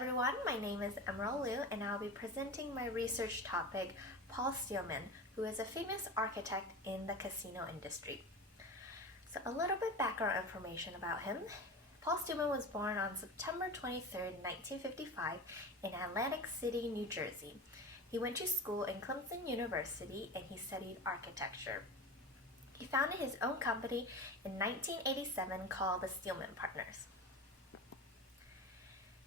everyone, my name is Emerald Liu and I'll be presenting my research topic, Paul Steelman, who is a famous architect in the casino industry. So a little bit background information about him. Paul Steelman was born on September 23, 1955 in Atlantic City, New Jersey. He went to school in Clemson University and he studied architecture. He founded his own company in 1987 called the Steelman Partners.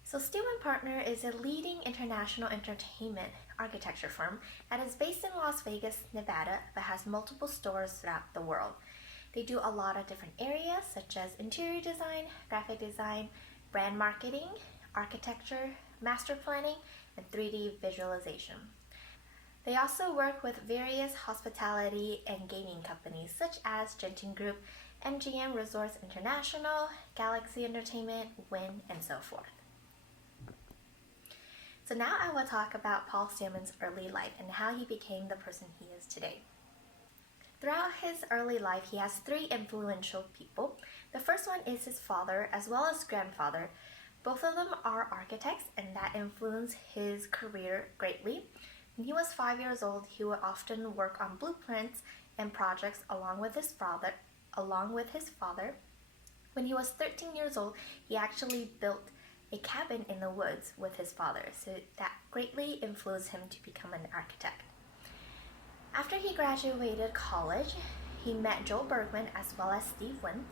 So Steelman Partner is a leading international entertainment architecture firm that is based in Las Vegas, Nevada, but has multiple stores throughout the world. They do a lot of different areas such as interior design, graphic design, brand marketing, architecture, master planning, and 3D visualization. They also work with various hospitality and gaming companies such as Genting Group, GAM Resorts International, Galaxy Entertainment, Wynn, and so forth. So now I will talk about Paul Steelman's early life and how he became the person he is today. Throughout his early life, he has three influential people. The first one is his father as well as grandfather. Both of them are architects and that influenced his career greatly. When he was 5 years old, he would often work on blueprints and projects along with his father. When he was 13 years old, he actually built a cabin in the woods with his father, so that greatly influenced him to become an architect. After he graduated college, he met Joel Bergman as well as Steve Wynn.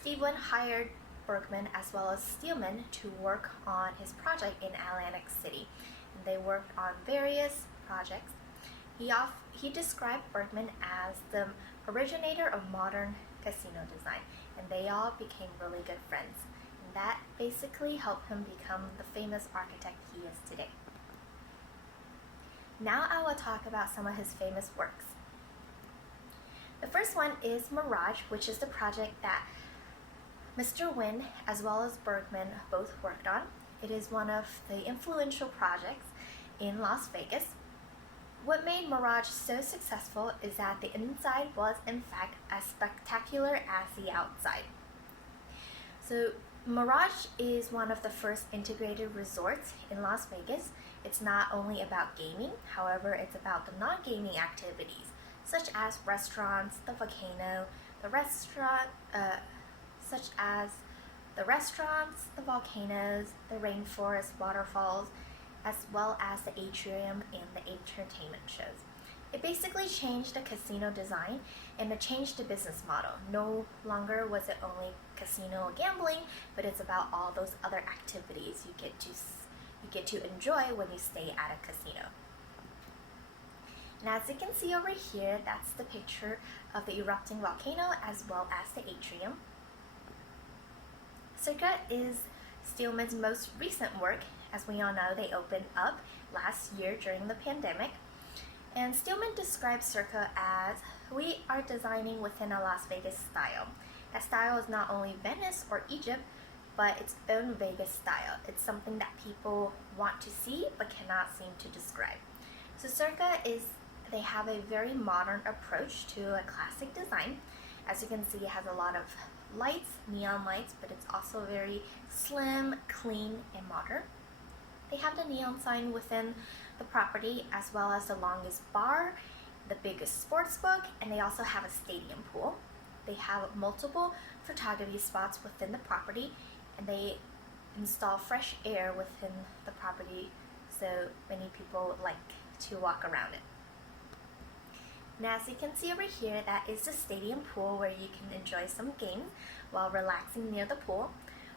Steve Wynn hired Bergman as well as Steelman to work on his project in Atlantic City. And they worked on various projects. He described Bergman as the originator of modern casino design, and they all became really good friends. And that basically helped him become the famous architect he is today. Now I will talk about some of his famous works. The first one is Mirage, which is the project that Mr. Wynn as well as Bergman both worked on. It is one of the influential projects in Las Vegas. What made Mirage so successful is that the inside was in fact as spectacular as the outside. So Mirage is one of the first integrated resorts in Las Vegas. It's not only about gaming, however, it's about the non-gaming activities, such as restaurants, the volcano, the rainforest, waterfalls, as well as the atrium and the entertainment shows. It basically changed the casino design and it changed the business model. No longer was it only casino gambling, but it's about all those other activities you get to enjoy when you stay at a casino. And as you can see over here, that's the picture of the erupting volcano as well as the atrium. Circa is Steelman's most recent work. As we all know, they opened up last year during the pandemic. And Steelman describes Circa as, we are designing within a Las Vegas style. That style is not only Venice or Egypt, but its own Vegas style. It's something that people want to see but cannot seem to describe. So Circa they have a very modern approach to a classic design. As you can see, it has a lot of lights, neon lights, but it's also very slim, clean, and modern. They have the neon sign within the property as well as the longest bar, the biggest sports book, and they also have a stadium pool. They have multiple photography spots within the property, and they install fresh air within the property so many people like to walk around it. Now, as you can see over here, that is the stadium pool where you can enjoy some games while relaxing near the pool,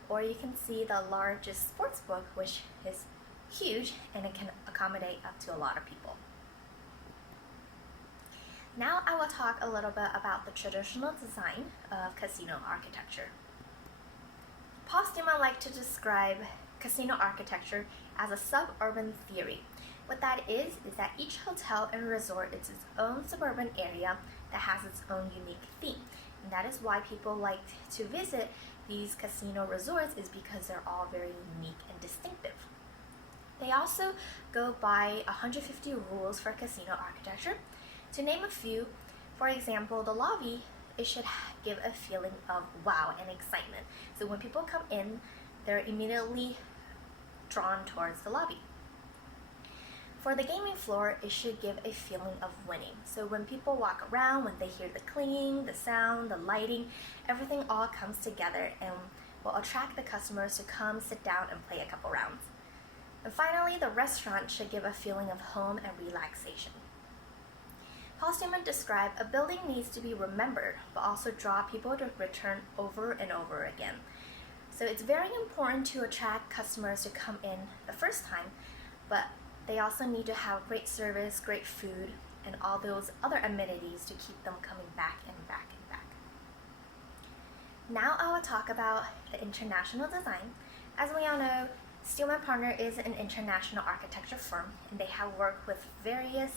or you can see the largest sports book, which is huge and it can accommodate up to a lot of people. Now I will talk a little bit about the traditional design of casino architecture. Paul Steelman liked to describe casino architecture as a suburban theory. What that is that each hotel and resort is its own suburban area that has its own unique theme. And that is why people like to visit these casino resorts, is because they're all very unique and distinctive. They also go by 150 rules for casino architecture. To name a few, for example, the lobby, it should give a feeling of wow and excitement. So when people come in, they're immediately drawn towards the lobby. For the gaming floor, it should give a feeling of winning. So when people walk around, when they hear the clanging, the sound, the lighting, everything all comes together and will attract the customers to come sit down and play a couple rounds. And finally, the restaurant should give a feeling of home and relaxation. Paul Steelman described a building needs to be remembered, but also draw people to return over and over again. So it's very important to attract customers to come in the first time, but they also need to have great service, great food, and all those other amenities to keep them coming back and back and back. Now I will talk about the international design. As we all know, Steelman Partner is an international architecture firm, and they have worked with various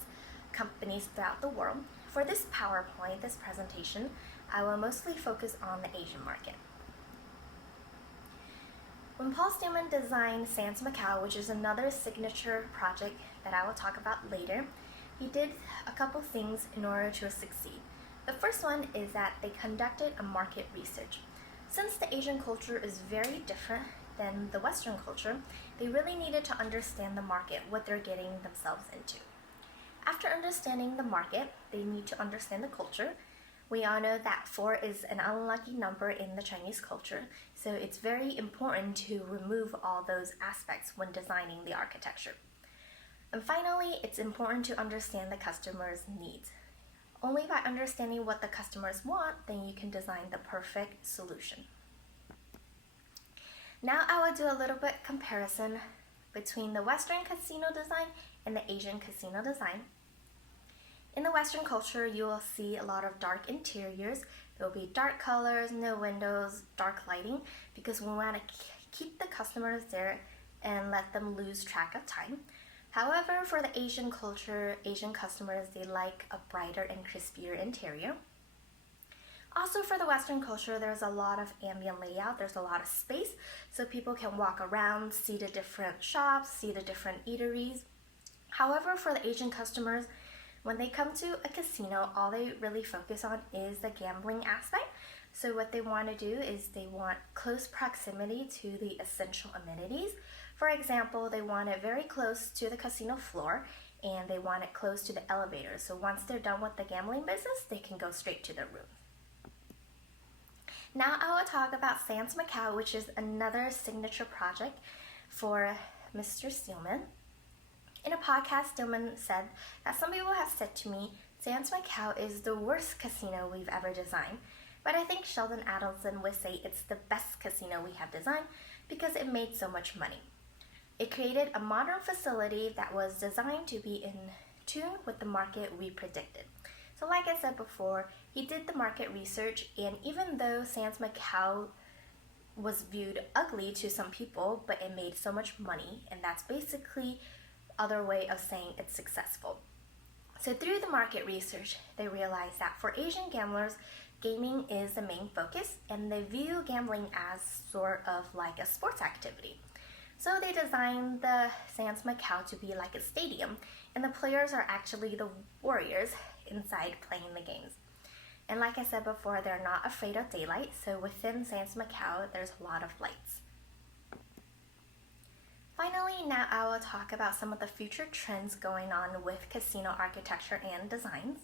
companies throughout the world. For this PowerPoint, this presentation, I will mostly focus on the Asian market. When Paul Steelman designed Sands Macau, which is another signature project that I will talk about later, he did a couple things in order to succeed. The first one is that they conducted a market research. Since the Asian culture is very different than the Western culture, they really needed to understand the market, what they're getting themselves into. After understanding the market, they need to understand the culture. We all know that 4 is an unlucky number in the Chinese culture, so it's very important to remove all those aspects when designing the architecture. And finally, it's important to understand the customer's needs. Only by understanding what the customers want, then you can design the perfect solution. Now I will do a little bit comparison between the Western casino design and the Asian casino design. In the Western culture, you will see a lot of dark interiors. There will be dark colors, no windows, dark lighting, because we want to keep the customers there and let them lose track of time. However, for the Asian culture, Asian customers, they like a brighter and crispier interior. Also for the Western culture, there's a lot of ambient layout, there's a lot of space, so people can walk around, see the different shops, see the different eateries. However, for the Asian customers, when they come to a casino, all they really focus on is the gambling aspect. So what they want to do is they want close proximity to the essential amenities. For example, they want it very close to the casino floor and they want it close to the elevator. So once they're done with the gambling business, they can go straight to their room. Now I will talk about Sands Macau, which is another signature project for Mr. Steelman. In a podcast, Steelman said that some people have said to me, Sands Macau is the worst casino we've ever designed, but I think Sheldon Adelson would say it's the best casino we have designed because it made so much money. It created a modern facility that was designed to be in tune with the market we predicted. So like I said before, he did the market research, and even though Sands Macau was viewed ugly to some people, but it made so much money, and that's basically other way of saying it's successful. So through the market research, they realized that for Asian gamblers, gaming is the main focus, and they view gambling as sort of like a sports activity. So they designed the Sands Macau to be like a stadium, and the players are actually the warriors inside playing the games. And like I said before, they're not afraid of daylight, so within Sands Macau, there's a lot of lights. Finally, now I will talk about some of the future trends going on with casino architecture and designs.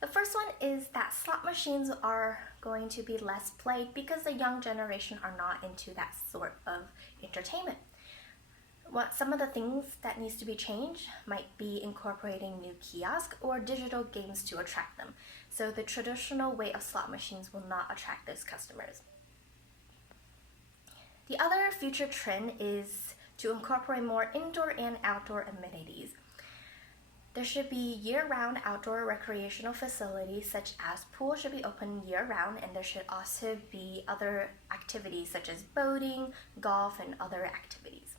The first one is that slot machines are going to be less played because the young generation are not into that sort of entertainment. Some of the things that needs to be changed might be incorporating new kiosks or digital games to attract them. So the traditional way of slot machines will not attract those customers. The other future trend is to incorporate more indoor and outdoor amenities. There should be year-round outdoor recreational facilities such as pools should be open year-round, and there should also be other activities such as boating, golf, and other activities.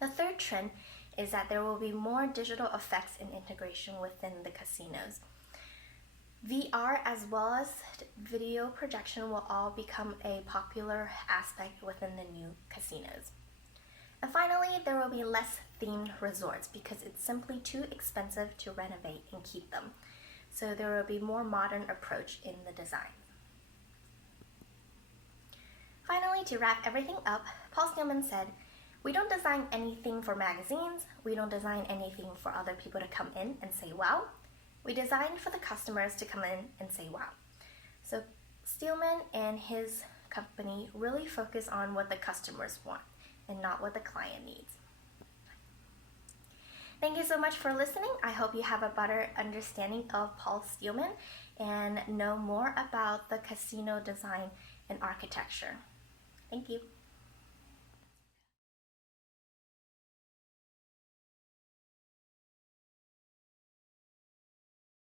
The third trend is that there will be more digital effects and integration within the casinos. VR as well as video projection will all become a popular aspect within the new casinos. And finally, there will be less themed resorts because it's simply too expensive to renovate and keep them. So there will be more modern approach in the design. Finally, to wrap everything up, Paul Steelman said, We don't design anything for magazines. We don't design anything for other people to come in and say, wow. We design for the customers to come in and say, wow. So Steelman and his company really focus on what the customers want and not what the client needs. Thank you so much for listening. I hope you have a better understanding of Paul Steelman and know more about the casino design and architecture. Thank you.